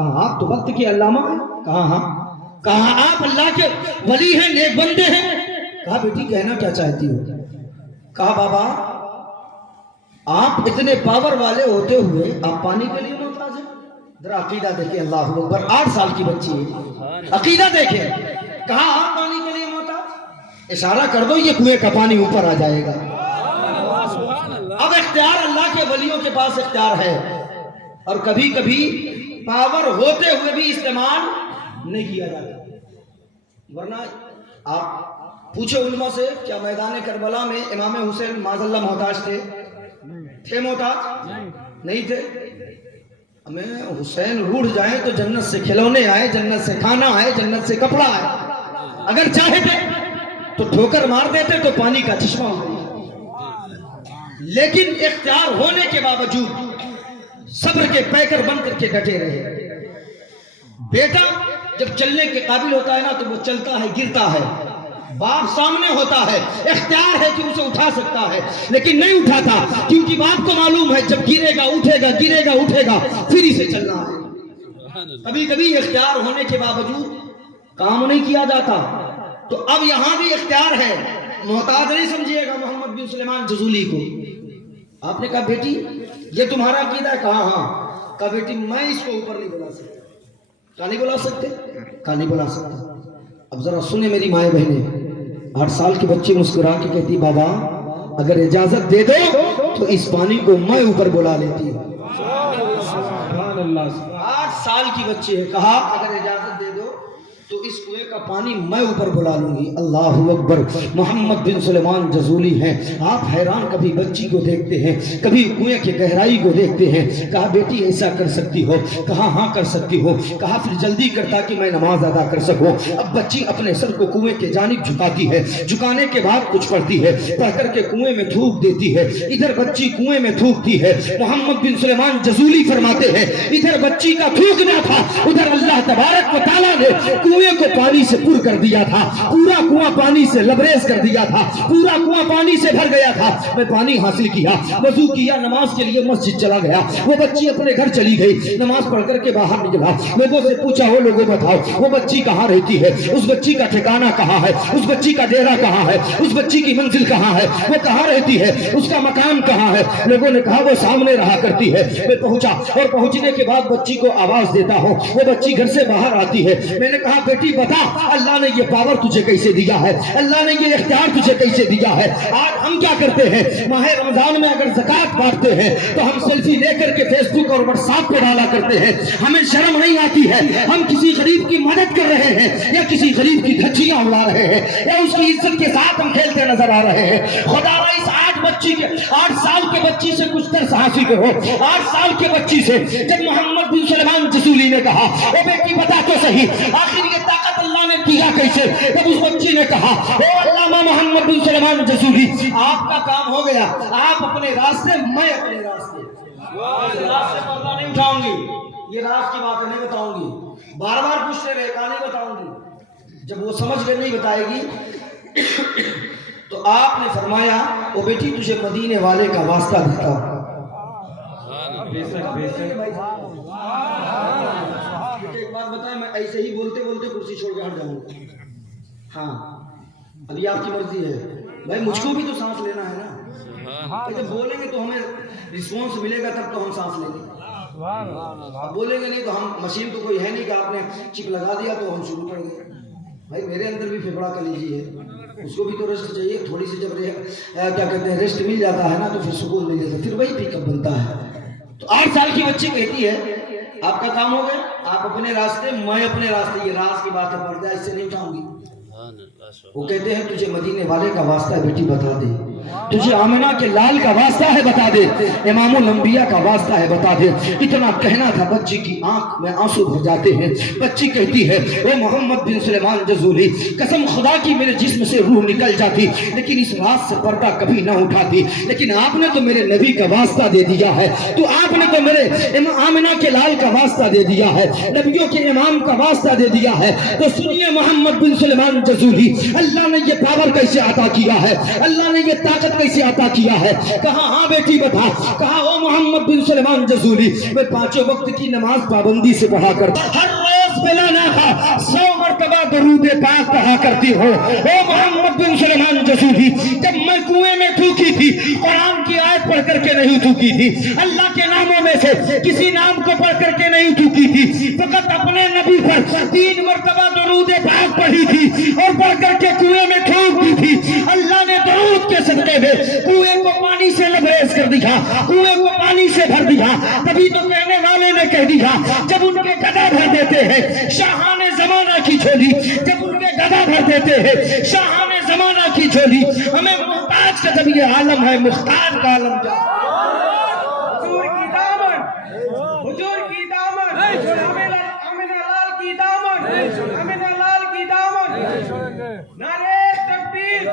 کہا آپ تو وقت کے علامہ ہیں؟ کہا ہاں. کہا آپ اللہ کے ولی ہیں، نیک بندے ہیں؟ کہا بیٹی کہنا کیا چاہتی ہو؟ کہا بابا آپ اتنے پاور والے ہوتے ہوئے آپ پانی کے لیے محتاج ہیں؟ ذرا عقیدہ دیکھیں، اللہ اکبر، 8 سال کی بچی ہے، عقیدہ دیکھیں. کہا آپ پانی کے لیے محتاج؟ اشارہ کر دو یہ کنویں کا پانی اوپر آ جائے گا. اب اختیار اللہ کے ولیوں کے پاس اختیار ہے، اور کبھی کبھی پاور ہوتے ہوئے بھی استعمال نہیں کیا جاتا. ورنہ آپ پوچھو علماء سے، کیا میدان کربلا میں امام حسین معاذ اللہ محتاج تھے محتاج؟ نہیں تھے. ہمیں حسین روڑ جائیں تو جنت سے کھلونے آئے، جنت سے کھانا آئے، جنت سے کپڑا آئے. اگر چاہتے تو ٹھوکر مار دیتے تو پانی کا چشمہ ہو. لیکن اختیار ہونے کے باوجود صبر کے پیکر بن کر کے ڈٹے رہے. بیٹا جب چلنے کے قابل ہوتا ہے نا تو وہ چلتا ہے، گرتا ہے. باپ سامنے ہوتا ہے، اختیار ہے کہ اسے اٹھا سکتا ہے، لیکن نہیں اٹھاتا کیونکہ باپ کو معلوم ہے جب گرے گا اٹھے گا، گرے گا اٹھے گا، پھر اسے چلنا ہے. کبھی کبھی اختیار ہونے کے باوجود کام نہیں کیا جاتا. تو اب یہاں بھی اختیار ہے، محتاج نہیں سمجھیے گا محمد بن سلیمان جزولی کو. آپ نے کہا بیٹی یہ تمہارا عقیدہ ہے؟ کہا ہاں. کہا بیٹی میں اس کو اوپر نہیں بلا سکتا. کہا نہیں بلا سکتے؟ کہا نہیں بلا سکتا. اب ذرا سنیں میری مائیں بہنیں، 8 سال کی بچی مسکرا کے کہتی بابا اگر اجازت دے دو تو اس پانی کو میں اوپر بلا لیتی ہوں. 8 سال کی بچی ہے. کہا اگر اجازت دے دو تو اس کنویں کا پانی میں اوپر بلا لوں گی. اللہ اکبر. محمد بن سلیمان جزولی ہیں. آپ حیران کبھی بچی کو دیکھتے ہیں، کبھی کنویں کی گہرائی کو دیکھتے ہیں. کہا بیٹی ایسا کر سکتی ہو؟ کہا ہاں کر سکتی ہو. کہا پھر جلدی کرتا کہ میں نماز ادا کر سکوں. اب بچی اپنے سر کو کنویں کے جانب جھکاتی ہے، جھکانے کے بعد کچھ پڑھتی ہے، پڑھ کر کے کنویں میں تھوک دیتی ہے. ادھر بچی کنویں میں تھوکتی ہے. محمد بن سلیمان جزولی فرماتے ہیں ادھر بچی کا تھوکنا تھا، ادھر اللہ تبارک و تعالیٰ نے کنویں کو پانی سے پر کر دیا تھا. پورا کنواں پانی سے لبریز کر دیا تھا، پورا کنواں پانی سے بھر گیا تھا. میں پانی حاصل کیا، وضو کیا، نماز کے لیے مسجد چلا گیا. وہ بچی اپنے گھر چلی گئی، نماز پڑھ کر کے باہر نکلا. لوگوں سے پوچھا وہ لوگوں بتاؤ وہ بچی کہاں رہتی ہے، اس بچی کا ٹھکانہ کہاں ہے، اس بچی کا ڈیرا کہاں ہے، اس بچی کی منزل کہاں ہے، وہ کہاں رہتی ہے، اس کا مکان کہاں ہے. لوگوں نے کہا وہ سامنے رہا کرتی ہے. میں پہنچا اور پہنچنے کے بعد بچی کو آواز دیتا ہوں، وہ بچی گھر سے باہر آتی ہے. میں نے کہا بیٹی بتا اللہ نے یہ پاور تجھے کیسے دیا ہے، اللہ نے یہ اختیار تجھے کیسے دیا ہے. آج ہم کیا کرتے ہیں، ماہ رمضان میں اگر زکوٰۃ بانٹتے ہیں تو ہم سیلفی لے کر کے فیس بک اور واٹس ایپ پہ ڈالا کرتے ہیں. ہمیں شرم نہیں آتی ہے، ہم کسی غریب کی مدد کر رہے ہیں یا کسی غریب کی دھجیاں اڑا رہے ہیں یا اس کی عزت کے ساتھ ہم کھیلتے نظر آ رہے ہیں. خدا را اس 8 سال کے بچی سے کچھ درس حاصل کرو. 8 سال کے بچی سے جب محمد بن سلیمان جزولی نے کہا اے بیٹی بتا تو صحیح آخر یہ طاقت اللہ نے دیا کیسے، جب اس بچی نے کہا اے علامہ محمد بن سلیمان جزولی آپ کا کام ہو گیا، آپ اپنے راستے میں اپنے راستے. اس راستے کو اللہ نہیں اٹھاؤں گی، یہ راز کی باتیں نہیں بتاؤں گی. بار بار پوچھتے رہے کہا نہیں بتاؤں گی. جب وہ سمجھ کر نہیں بتائے گی تو آپ نے فرمایا او بیٹی تجھے مدینے والے کا واسطہ دیتا. ایک بات بتائیں میں ایسے ہی بولتے بولتے کرسی چھوڑ کے ہٹ جاؤں گا. ہاں ابھی آپ کی مرضی ہے بھائی، مجھ کو بھی تو سانس لینا ہے نا. جب بولیں گے تو ہمیں رسپانس ملے گا تب تو ہم سانس لیں گے. اب بولیں گے نہیں تو ہم مشین تو کوئی ہے نہیں کہ آپ نے چپ لگا دیا تو ہم شروع کر گئے. بھائی میرے اندر بھی پھیپھڑا کلیجی ہے، اس کو بھی تو ریسٹ چاہیے تھوڑی سی. جب کیا کہتے ہیں ریسٹ مل جاتا ہے نا تو پھر سکون مل جاتا ہے، پھر وہی پک اپ بنتا ہے. تو 8 سال کی بچی کہتی ہے آپ کا کام ہو گیا، آپ اپنے راستے میں اپنے راستے. یہ راز کی بات ہے، پردہ اس سے نہیں اٹھاؤں گی. وہ کہتے ہیں تجھے مدینے والے کا واسطہ ہے بیٹی بتا دے، تجھے آمنہ کے لال کا واسطہ ہے بتا دے، امام الانبیاء کا واسطہ ہے بتا دے. اتنا کہنا تھا بچی کی آنکھ میں آنسو بھر جاتے ہیں. بچی کہتی ہے اے محمد بن سلیمان جزولی قسم خدا کی میرے جسم سے روح نکل جاتی لیکن اس بات سے پردہ کبھی نہ اٹھاتی، لیکن آپ نے تو میرے نبی کا واسطہ دے دیا ہے، تو آپ نے تو میرے آمنہ کے لال کا واسطہ دے دیا ہے، نبیوں کے امام کا واسطہ دے دیا ہے. تو سنیے محمد بن سلیمان جزولی اللہ نے یہ پاور کیسے عطا کیا ہے, اللہ نے یہ طاقت کیسے عطا کیا ہے. کہا ہاں بیٹی بتا. کہا او محمد بن سلیمان جزولی, میں 5 وقت کی نماز پابندی سے پڑھا کرتا, ہر روز بلا ناغہ 100 مرتبہ درود پاک پڑھا کرتی ہو. او محمد بن سلیمان جزولی, جب میں کنویں میں تھوکی تھی قرآن کی آیت پڑھ کر کے نہیں تھوکی تھی, اللہ کے ناموں میں سے کسی نام کو پڑھ کر کے نہیں تھوکی تھی, فقط اپنے نبی پر 3 مرتبہ درود پاک پڑھی تھی اور پڑھ کر کے کنویں میں تھوک دی تھی. اللہ نے درود کے صدقے میں کنویں کو پانی سے لبریز کر دیا, کنویں کو پانی سے بھر دیا. تبھی تو کہنے والے نے کہہ دیا جب ان کے گدا بھر دیتے ہیں شاہان زمانہ کی جھولی, جب ان کے گدا بھر دیتے ہیں شاہان زمانہ کی جھولی. ہمیں محتاج کا جب یہ عالم ہے, محتاج کا عالم کیا, حضور کی دامن, حضور کی دامن, امین لال کی دامن, امین لال کی دامن, نعرہ تکبیر.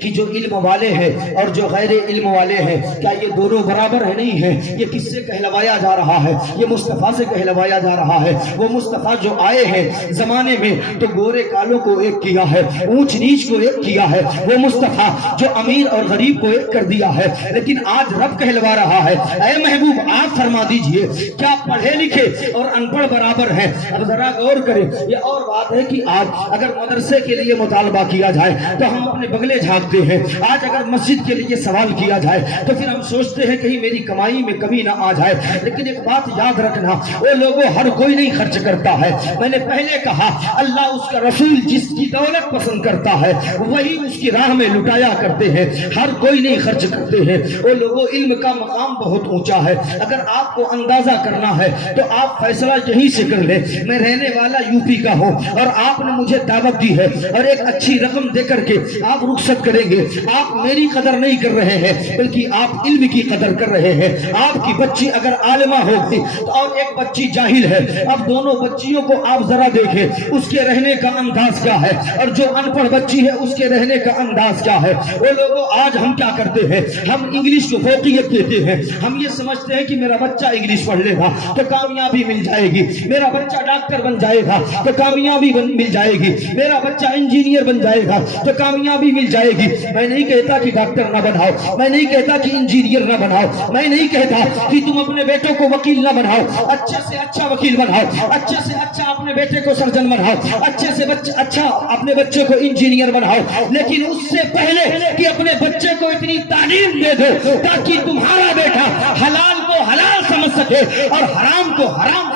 کہ جو علم والے ہیں اور جو غیر علم والے ہیں, کیا یہ دونوں برابر ہے؟ نہیں ہے. یہ کس سے کہلوایا جا رہا ہے؟ یہ مصطفیٰ سے کہلوایا جا رہا ہے. وہ مصطفیٰ جو آئے ہیں زمانے میں تو گورے کالوں کو ایک کیا ہے, اونچ نیچ کو ایک کیا ہے. وہ مصطفیٰ جو امیر اور غریب کو ایک کر دیا ہے. لیکن آج رب کہلوا رہا ہے, اے محبوب آپ فرما دیجئے کیا پڑھے لکھے اور ان پڑھ برابر ہیں؟ اب ذرا غور کریں. یہ اور بات ہے کہ آج اگر مدرسے کے لیے مطالبہ کیا جائے تو ہم اپنے بغلے جھانکتے ہیں. آج اگر مسجد کے لیے سوال کیا جائے تو پھر ہم سوچتے ہیں کہیں میری کمائی میں کمی نہ آ جائے. لیکن ایک بات یاد رکھنا, وہ لوگوں ہر کوئی نہیں خرچ کرتا ہے. میں نے پہلے کہا اللہ اس کا رسول جس کی دولت پسند کرتا ہے وہی اس کی راہ میں لٹایا کرتے ہیں, ہر کوئی نہیں خرچ کرتے ہیں. وہ لوگوں علم کا مقام بہت اونچا ہے. اگر آپ کو اندازہ کرنا ہے تو آپ فیصلہ یہیں سے کر لیں. میں رہنے والا یو پی کا ہوں اور آپ نے مجھے دعوت دی ہے اور ایک اچھی رقم دے کر کے آپ رخصت کریں گے. آپ میری قدر نہیں کر رہے ہیں بلکہ آپ علم کی قدر کر رہے ہیں. آپ کی بچی اگر عالمہ ہوگی اور ایک بچی جاہل ہے, اب دونوں بچیوں کو آپ ذرا دیکھیں اس کے رہنے کا انداز کیا ہے اور جو ان پڑھ بچی ہے اس کے رہنے کا انداز کیا ہے. وہ لوگوں آج ہم کیا کرتے ہیں, ہم انگلش کو فوقیت دیتے ہیں. ہم یہ سمجھتے ہیں کہ میرا بچہ انگلش پڑھ لے گا تو کامیابی مل جائے گی, میرا بچہ ڈاکٹر بن جائے گا تو کامیابی مل جائے گی, میرا بچہ انجینئر بن جائے گا تو کامیابی مل جائے گی. میں نہیں کہتا کہ ڈاکٹر نہ بناؤ, میں نہیں کہتا کہ انجینئر نہ بناؤ, میں نہیں کہتا کہ تم اپنے بیٹوں کو وکیل نہ بناؤ, اچھے سے اچھا وکیل بناؤ, اچھے سے اچھا اپنے بیٹے کو سرجن بناؤ, اچھے سے اچھا اپنے بچے کو انجینئر بناؤ. لیکن اس سے پہلے کہ اپنے بچے کو اتنی تعلیم دے دو تاکہ تمہارا بیٹا حلال کو حلال سمجھ سکے اور حرام کو حرام.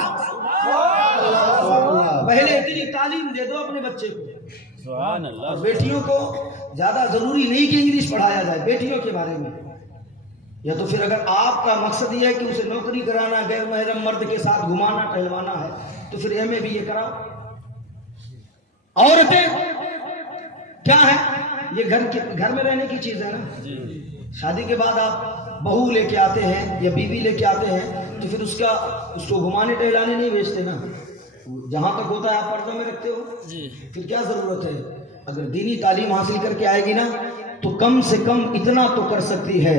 پہلے اتنی تعلیم دے دو اپنے بچے کو. سبحان اللہ. بیٹیوں کو زیادہ ضروری نہیں کہ انگلش پڑھایا جائے بیٹیوں کے بارے میں, یا تو پھر اگر آپ کا مقصد یہ ہے کہ اسے نوکری کرانا, غیر محرم مرد کے ساتھ گھمانا ٹہلوانا ہے تو پھر ایم اے بھی یہ کراؤ. عورتیں کیا ہے, یہ گھر میں رہنے کی چیز ہے نا. شادی کے بعد آپ بہو لے کے آتے ہیں یا بیوی لے کے آتے ہیں تو پھر اس کو گھمانے ٹہلانے نہیں بھیجتے نا. جہاں تک ہوتا ہے آپ پردہ میں رکھتے ہو, پھر کیا ضرورت ہے. اگر دینی تعلیم حاصل کر کے آئے گی نا تو کم سے کم اتنا تو کر سکتی ہے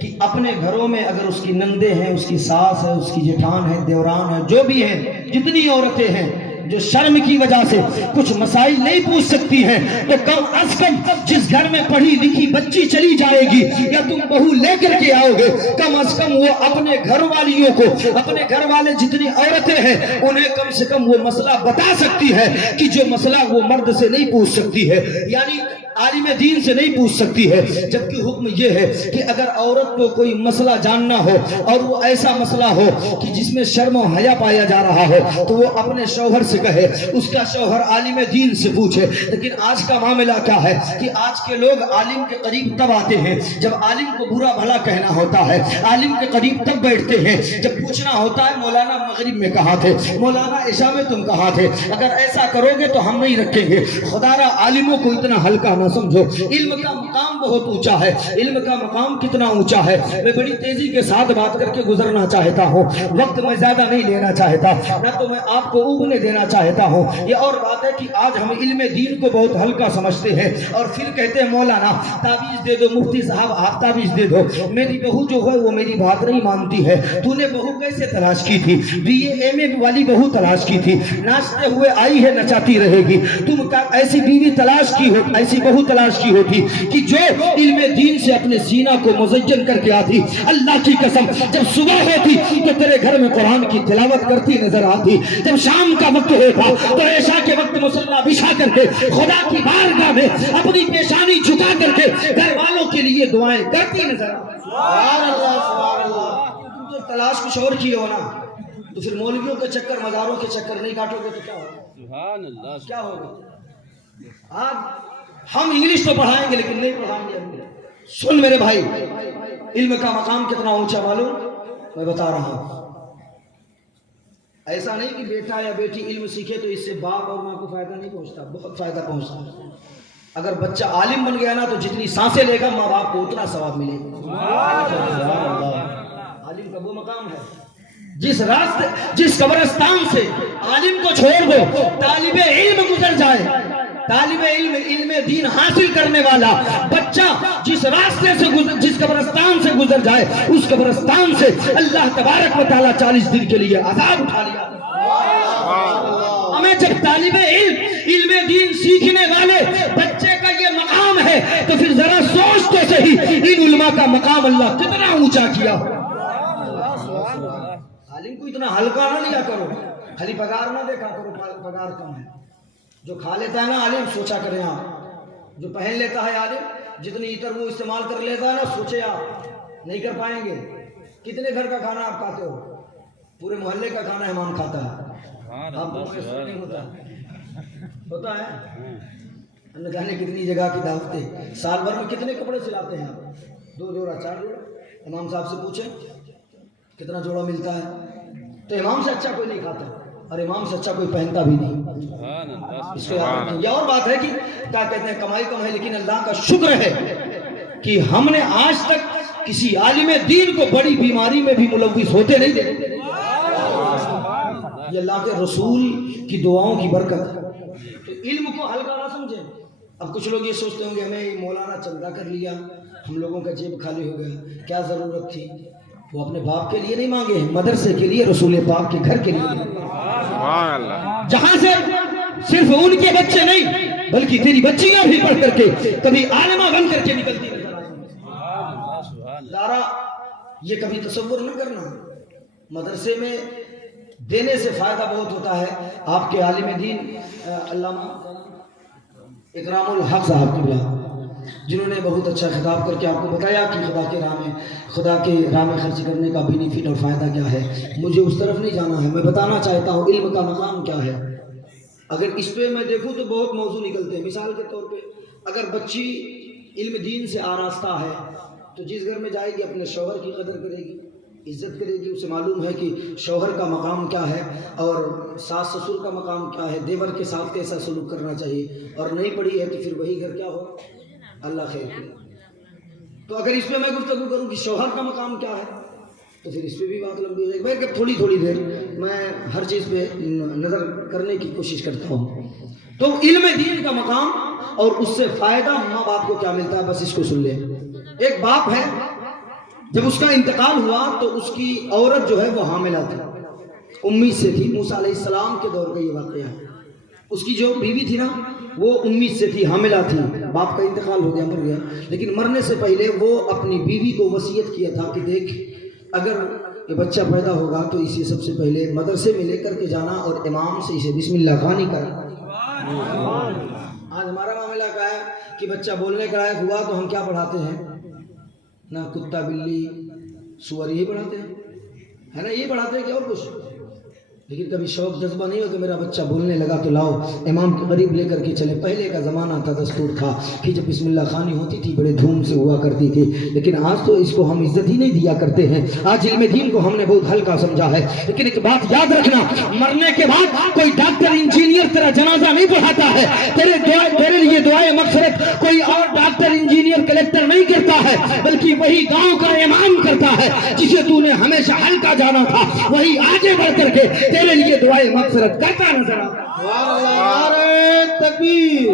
کہ اپنے گھروں میں اگر اس کی نندے ہیں, اس کی ساس ہے, اس کی جٹھان ہے, دیوران ہے, جو بھی ہیں, جتنی عورتیں ہیں جو شرم کی وجہ سے کچھ مسائل نہیں پوچھ سکتی ہیں, تو کم از کم جس گھر میں پڑھی لکھی بچی چلی جائے گی یا تم بہو لے کر کے آؤ گے, کم از کم وہ اپنے گھر والیوں کو, اپنے گھر والے جتنی عورتیں ہیں انہیں کم سے کم وہ مسئلہ بتا سکتی ہے کہ جو مسئلہ وہ مرد سے نہیں پوچھ سکتی ہے, یعنی عالم دین سے نہیں پوچھ سکتی ہے. جبکہ حکم یہ ہے کہ اگر عورت کو کوئی مسئلہ جاننا ہو اور وہ ایسا مسئلہ ہو کہ جس میں شرم و حیا پایا جا رہا ہو تو وہ اپنے شوہر سے کہے, اس کا شوہر عالم دین سے پوچھے. لیکن آج کا معاملہ کیا ہے کہ آج کے لوگ عالم کے قریب تب آتے ہیں جب عالم کو برا بھلا کہنا ہوتا ہے, عالم کے قریب تب بیٹھتے ہیں جب پوچھنا ہوتا ہے مولانا مغرب میں کہاں تھے, مولانا عشاء میں تم کہاں تھے, اگر ایسا کرو گے تو ہم نہیں رکھیں گے. خدا را عالموں کو اتنا ہلکا نہ سمجھو. علم کا مقام بہت اونچا ہے. علم کا مقام کتنا اونچا ہے, میں بڑی تیزی کے ساتھ بات کر کے گزرنا چاہتا ہوں. وقت میں زیادہ نہیں لینا چاہتا, نہ تو میں آپ کو اوبنے دینا چاہتا ہوں. یہ اور بات ہے کہ آج ہم علم دین کو بہت ہلکا سمجھتے ہیں اور پھر کہتے ہیں مولانا تعویذ دے دو, مفتی صاحب آپ تعویذ دے دو. میری بہو جو ہے وہ میری بات نہیں مانتی ہے. تو نے بہو کیسے تلاش کی تھی؟ BA MA والی بہو تلاش کی تھی, ناچتے ہوئے آئی ہے نچاتی رہے گی. تم ایسی بیوی تلاش کی ہو, ایسی بہو تلاش کی ہوتی کہ جو علم دین سے اپنے سینہ کو مزین کر کے آتی. اللہ کی قسم جب صبح ہوتی تو تیرے گھر میں قرآن کی تلاوت کرتی نظر آتی. جب شام کا وقت ہوتا تو عشاء کے وقت مصلی بچھا کر کے خدا کی بارگاہ میں اپنی پیشانی جھکا کر کے گھر والوں کے لیے دعائیں کرتی نظر آتی. سبحان اللہ سبحان اللہ. تم تو تلاش کچھ اور کی ہو نا, تو پھر مولویوں کے چکر مزاروں کے چکر نہیں کاٹو گے تو کیا ہوگا؟ سبحان اللہ کیا ہوگا؟ آج ہم انگلش تو پڑھائیں گے لیکن نہیں پڑھائیں گے. سن میرے بھائی, علم کا مقام کتنا اونچا معلوم میں بتا رہا ہوں. ایسا نہیں کہ بیٹا یا بیٹی علم سیکھے تو اس سے باپ اور ماں کو فائدہ نہیں پہنچتا, بہت فائدہ پہنچتا. اگر بچہ عالم بن گیا نا تو جتنی سانسیں لے گا ماں باپ کو اتنا ثواب ملے گا. عالم کا وہ مقام ہے جس راستے جس قبرستان سے عالم کو چھوڑ دو طالب علم گزر جائے, طالب علم علم دین حاصل کرنے والا بچہ جس راستے سے جس قبرستان سے گزر جائے اس قبرستان سے اللہ تبارک و تعالیٰ 40 دن کے لیے عذاب اٹھا لیا. ہمیں جب طالب علم دین سیکھنے والے بچے کا یہ مقام ہے تو پھر ذرا سوچ تو صحیح ان علماء کا مقام اللہ کتنا اونچا کیا. عالم کو اتنا ہلکا نہ لیا کرو, خالی پگار نہ دیکھا کرو, پگار کم ہے. جو کھا لیتا ہے نا عالم سوچا کریں آپ, جو پہن لیتا ہے عالم جتنی عطر وہ استعمال کر لیتا ہے نا سوچے آپ نہیں کر پائیں گے. کتنے گھر کا کھانا آپ کھاتے ہو؟ پورے محلے کا کھانا امام کھاتا ہے, آپ کو محسوس نہیں ہوتا ہے. نہ جانے کتنی جگہ کی دعوتیں, سال بھر میں کتنے کپڑے سلاتے ہیں آپ؟ 2 جوڑا 4 جوڑا. امام صاحب سے پوچھیں کتنا جوڑا ملتا ہے, تو امام سے اچھا کوئی نہیں کھاتا اور امام سے اچھا کوئی پہنتا بھی نہیں. اس کے یہ اور بات ہے کہ کیا کہتے ہیں کمائی کم ہے لیکن اللہ کا شکر ہے کہ ہم نے آج تک کسی عالم دین کو بڑی بیماری میں بھی ملوث ہوتے نہیں دیکھے. یہ اللہ کے رسول کی دعاؤں کی برکت ہے. تو علم کو ہلکا نہ سمجھیں. اب کچھ لوگ یہ سوچتے ہوں گے ہمیں مولانا چندہ کر لیا, ہم لوگوں کا جیب خالی ہو گیا, کیا ضرورت تھی؟ وہ اپنے باپ کے لیے نہیں مانگے ہیں, مدرسے کے لیے, رسول پاک کے گھر کے لیے, جہاں سے صرف ان کے بچے نہیں بلکہ تیری بچیاں بھی پڑھ کر کے کبھی عالمہ بن کر کے نکلتی نظر آئیں. ذرا یہ کبھی تصور نہ کرنا, مدرسے میں دینے سے فائدہ بہت ہوتا ہے. آپ کے عالم دین علامہ اکرام الحق صاحب قبلہ جنہوں نے بہت اچھا خطاب کر کے آپ کو بتایا کہ خدا کے راہ میں خرچ کرنے کا بینیفٹ اور فائدہ کیا ہے. مجھے اس طرف نہیں جانا ہے, میں بتانا چاہتا ہوں علم کا مقام کیا ہے. اگر اس پہ میں دیکھوں تو بہت موضوع نکلتے ہیں. مثال کے طور پہ اگر بچی علم دین سے آراستہ ہے تو جس گھر میں جائے گی اپنے شوہر کی قدر کرے گی, عزت کرے گی. اسے معلوم ہے کہ شوہر کا مقام کیا ہے اور ساس سسر کا مقام کیا ہے, دیور کے ساتھ کیسا سلوک کرنا چاہیے. اور نہیں پڑھی ہے تو پھر وہی گھر کیا ہو, اللہ خیر کرے. تو اگر اس پہ میں گفتگو کروں کہ شوہر کا مقام کیا ہے تو پھر اس پہ بھی بات لمبی ہو جائے گی. میں کہ تھوڑی دیر میں ہر چیز پہ نظر کرنے کی کوشش کرتا ہوں. تو علم دین کا مقام اور اس سے فائدہ ماں باپ کو کیا ملتا ہے, بس اس کو سن لیں. ایک باپ ہے, جب اس کا انتقال ہوا تو اس کی عورت جو ہے وہ حاملہ تھی, امید سے تھی. موسیٰ علیہ السلام کے دور کا یہ واقعہ ہے. اس کی جو بیوی تھی نا وہ امید سے تھی, حاملہ تھی. باپ کا انتقال ہو گیا, مر گیا, لیکن مرنے سے پہلے وہ اپنی بیوی کو وصیت کیا تھا کہ دیکھ اگر یہ بچہ پیدا ہوگا تو اسے سب سے پہلے مدرسے میں لے کر کے جانا اور امام سے اسے بسم اللہ خوانی کرنا. آج ہمارا معاملہ کیا ہے کہ بچہ بولنے کا لائق ہوا تو ہم کیا پڑھاتے ہیں نا, کتا بلی سور یہی پڑھاتے ہیں, ہے نا, یہی پڑھاتے ہیں کہ اور کچھ. لیکن کبھی شوق جذبہ نہیں ہو کہ میرا بچہ بولنے لگا تو لاؤ امام کے قریب لے کر کے چلے. پہلے کا زمانہ تھا، دستور تھا کہ جب بسم اللہ خوانی ہوتی تھی بڑے دھوم سے ہوا کرتی تھی، لیکن آج تو اس کو ہم عزت ہی نہیں دیا کرتے ہیں. آج علم دین کو ہم نے بہت ہلکا سمجھا ہے. لیکن ایک بات یاد رکھنا، مرنے کے بعد کوئی ڈاکٹر انجینئر تیرا جنازہ نہیں پڑھاتا ہے. تیرے لیے دعائے مغفرت کوئی اور ڈاکٹر انجینئر کلیکٹر نہیں کرتا ہے، بلکہ وہی گاؤں کا امام کرتا ہے جسے تو نے ہمیشہ ہلکا جانا تھا. وہی آگے بڑھ کر کے تیرے لیے دعائے مغفرت کرتا نظر آتا. نعرہ تکبیر،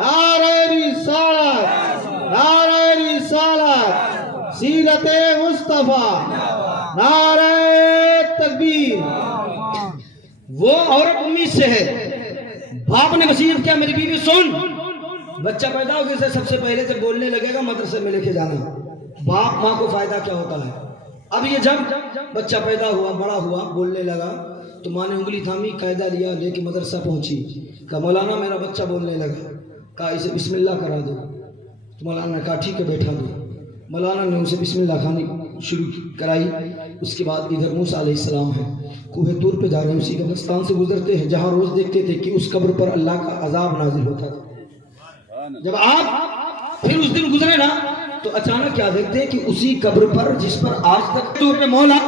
نعرہ رسالت، نعرہ رسالت، سیرت مصطفیٰ، نعرہ تکبیر. وہ عورت امید سے ہے، باپ نے وصیت کیا میری بیوی سن، بچہ پیدا ہو گیا سب سے پہلے جب بولنے لگے گا مدرسے میں لے کے جانا. باپ ماں کو فائدہ کیا ہوتا ہے؟ اب یہ جب بچہ پیدا ہوا، بڑا ہوا، بولنے لگا تو ماں نے انگلی تھامی، قاعدہ لیا، لے کے مدرسہ پہنچی. کہا مولانا میرا بچہ بولنے لگا، کہا اسے بسم اللہ کرا دو. تو مولانا نے کہا ٹھیک ہے بیٹھا دو. مولانا نے اسے بسم اللہ کھانی شروع کرائی. اس کے بعد ادھر موسیٰ علیہ السلام ہے، کوہ طور پہ جا رہے ہیں، اسی قبرستان سے گزرتے ہیں جہاں روز دیکھتے تھے کہ اس قبر پر اللہ کا عذاب نازل ہوتا تھا. جب آپ پھر اس دن گزرے نا تو اچانک کیا دیکھتے ہیں کہ اسی قبر پر جس پر آج تک طور پہ مولا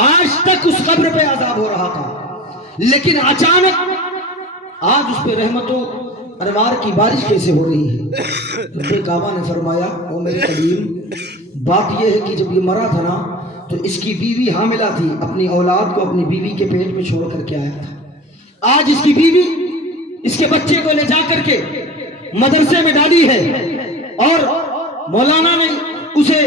آج تک اس قبر پہ عذاب ہو رہا تھا، لیکن اچانک آج اس پہ رحمتوں انوار کی بارش کیسے ہو رہی ہے. رب کعبہ نے فرمایا وہ میرے قدیم، بات یہ ہے کہ جب یہ مرا تھا نا تو اس کی بیوی حاملہ تھی، اپنی اولاد کو اپنی بیوی کے پیٹ میں چھوڑ کر کے آیا تھا. آج اس کی بیوی اس کے بچے کو لے جا کر کے مدرسے میں ڈالی ہے اور مولانا نے اسے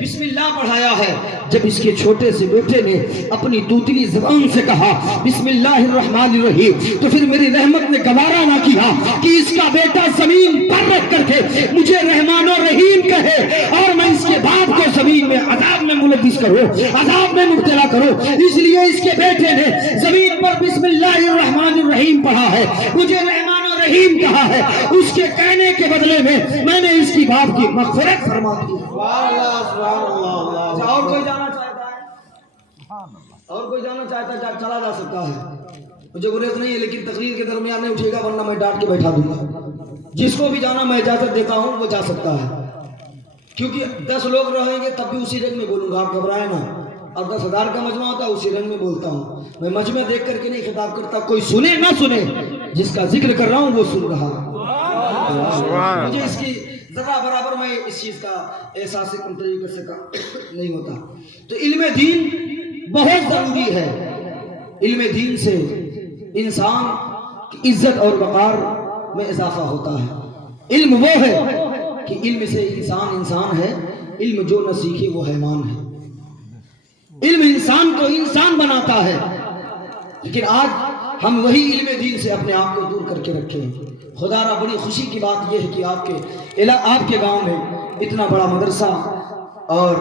بسم اللہ پڑھایا ہے. جب اس کے چھوٹے سے بیٹے نے اپنی توتلی زبان سے کہا بسم اللہ الرحمن الرحیم تو پھر میری رحمت نے گوارا نہ کیا کہ اس کا بیٹا زمین پر رکھ کر کے مجھے رحمان و رحیم کہے اور میں اس کے باپ کو زمین میں عذاب میں ملوث کروں، عذاب میں مبتلا کروں. اس لیے اس کے بیٹے نے زمین پر بسم اللہ الرحمن الرحیم پڑھا ہے، مجھے رحمان و رحیم کہا ہے. اس کے کہنے کے بدلے میں نے اس کی باپ کی مغفرت فرما دی. اور کوئی جانا چاہتا ہے، اور کوئی جانا چاہتا ہے چلا جا سکتا ہے. مجھے گریز نہیں ہے لیکن تقریر کے درمیان نہیں اٹھے گا ورنہ میں ڈانٹ کے بیٹھا دوں گا. جس کو بھی جانا میں اجازت دیتا ہوں وہ جا سکتا ہے، کیونکہ 10 لوگ رہیں گے تب بھی اسی رنگ میں بولوں گا، آپ گھبرائیں نا. اور 10,000 کا مجمع ہوتا ہے اسی رنگ میں بولتا ہوں. میں مجمع دیکھ کر کے نہیں خطاب کرتا، کوئی سنے نہ سنے، جس کا ذکر کر رہا ہوں وہ سن رہا. مجھے اس کی ذرا برابر میں اس چیز کا احساس کمتری کر سکا نہیں ہوتا. تو علم دین بہت ضروری ہے. علم دین سے انسان کی عزت اور وقار میں اضافہ ہوتا ہے. علم وہ ہے کہ علم سے انسان ہے، علم جو نہ سیکھے وہ حیوان ہے. علم انسان کو انسان بناتا ہے، لیکن آج ہم وہی علم دین سے اپنے آپ کو دور کر کے رکھے ہیں. خدا را بڑی خوشی کی بات یہ ہے کہ آپ کے گاؤں میں اتنا بڑا مدرسہ اور